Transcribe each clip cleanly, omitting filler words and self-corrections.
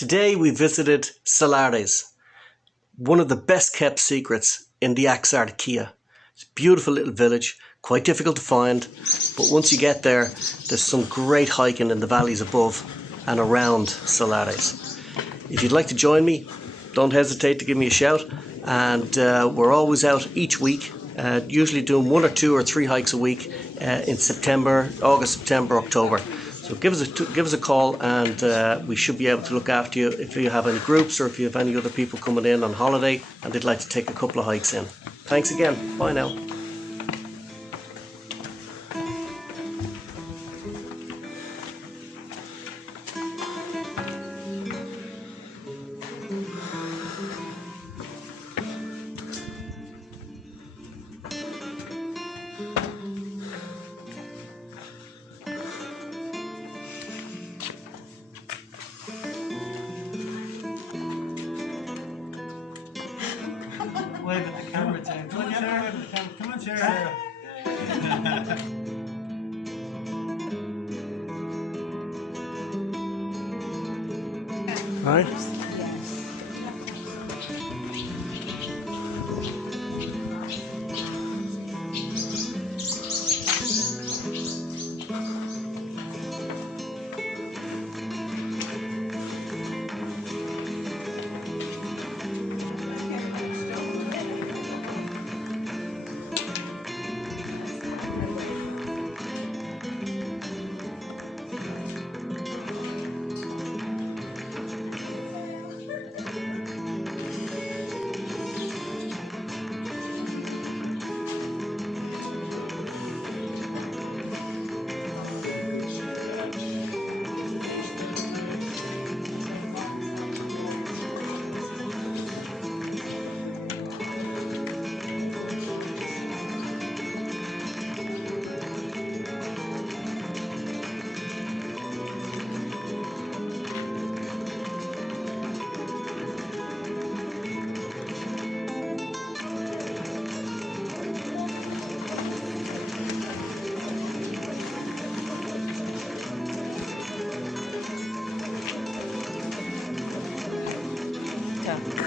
Today we visited Salares, one of the best kept secrets in the Axarquía. It's a beautiful little village, quite difficult to find, but once you get there, there's some great hiking in the valleys above and around Salares. If you'd like to join me, don't hesitate to give me a shout, and we're always out each week, usually doing 1 or 2 or 3 hikes a week in September, August, September, October. So give us a call, and we should be able to look after you if you have any groups or if you have any other people coming in on holiday and they'd like to take a couple of hikes in. Thanks again. Bye now. Wave at the camera, Tim. Come on, Sarah. Come on, Sarah. Right.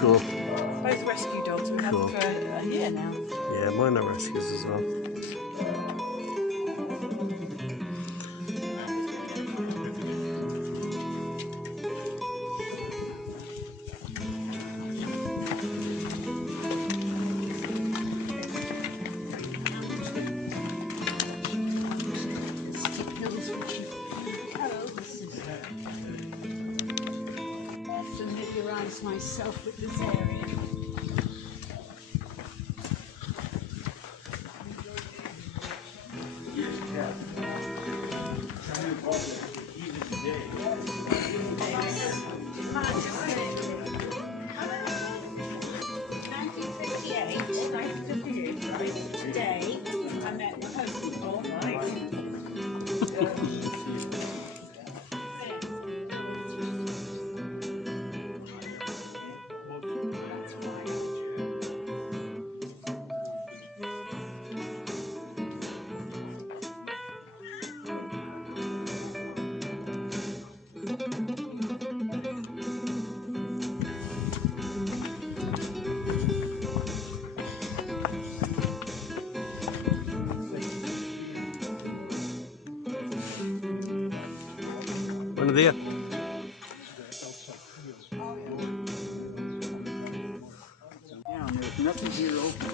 Cool. Both rescue dogs. We've had them for a year now. Yeah, mine are rescues as well. Familiarise myself with this area. Today, I met my husband. All right. Buenos días. Down, there's nothing here open.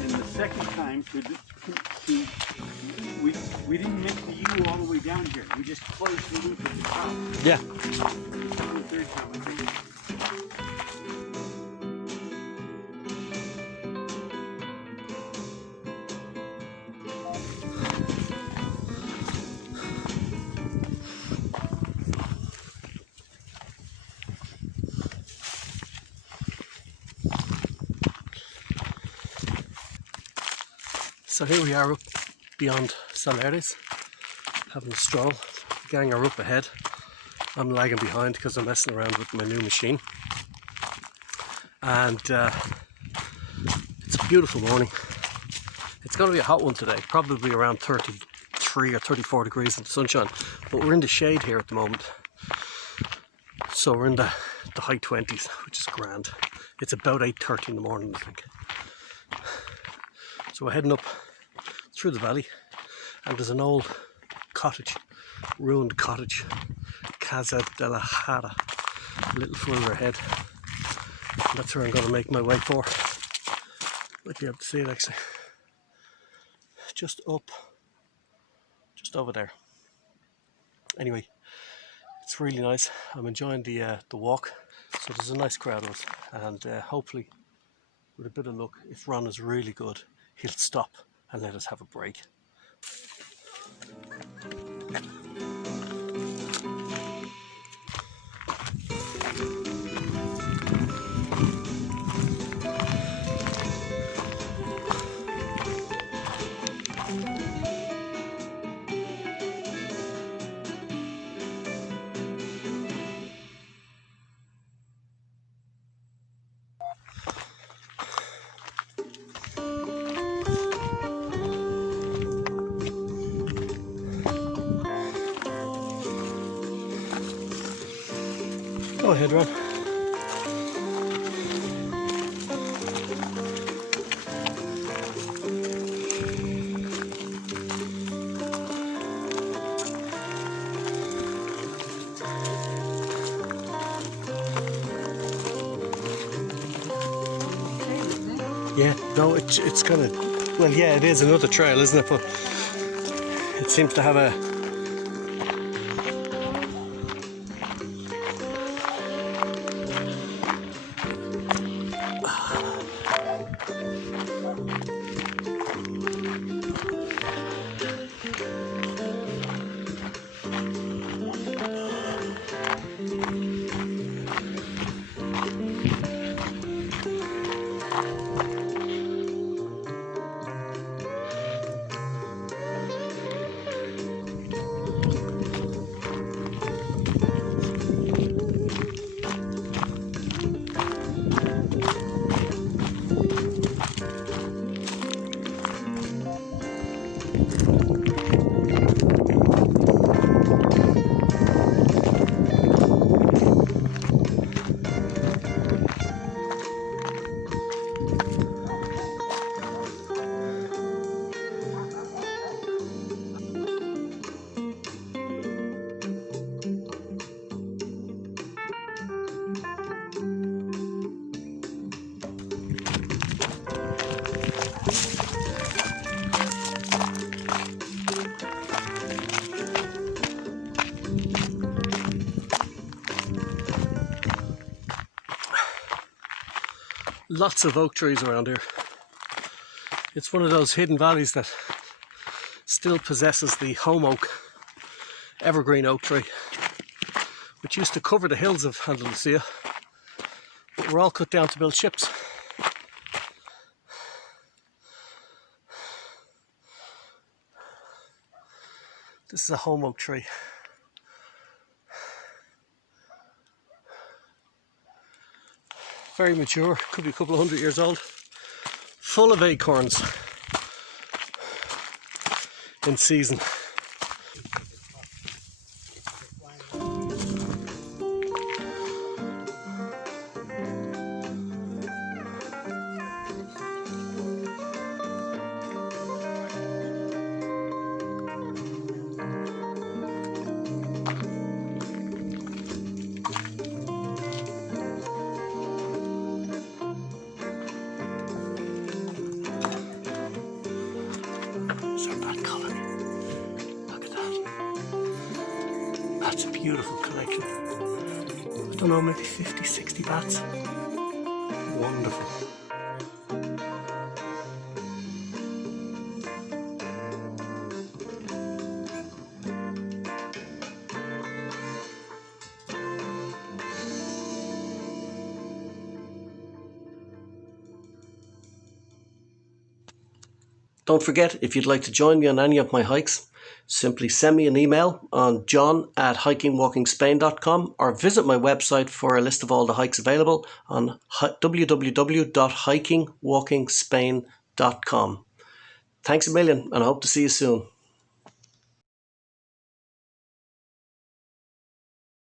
And the second time, we didn't make the U all the way down here. We just closed the loop at the top. Yeah. The third time, I think. So here we are up beyond Salares, having a stroll. The gang are up ahead. I'm lagging behind because I'm messing around with my new machine. And it's a beautiful morning. It's going to be a hot one today, probably around 33 or 34 degrees in the sunshine, but we're in the shade here at the moment. So we're in the high 20s, which is grand. It's about 8:30 in the morning, I think. So we're heading up through the valley, and there's an old cottage, ruined cottage, Casa de la Jara, a little further ahead. And that's where I'm going to make my way for. Might be able to see it actually. Just up, just over there. Anyway, it's really nice. I'm enjoying the walk. So there's a nice crowd of us, and hopefully, with a bit of luck, if Ron is really good, he'll stop and let us have a break. Go ahead, Ron. Yeah, no, it's kind of, well, yeah, it is another trail, isn't it? But it seems to have a, lots of oak trees around here. It's one of those hidden valleys that still possesses the home oak, evergreen oak tree, which used to cover the hills of Andalusia, but were all cut down to build ships. This is a home oak tree. Very mature, could be a couple of 100 years old, full of acorns in season. That's a beautiful collection. I don't know, maybe 50, 60 bats. Wonderful. Don't forget, if you'd like to join me on any of my hikes, simply send me an email on john@hikingwalkingspain.com or visit my website for a list of all the hikes available on www.hikingwalkingspain.com. Thanks a million, and I hope to see you soon.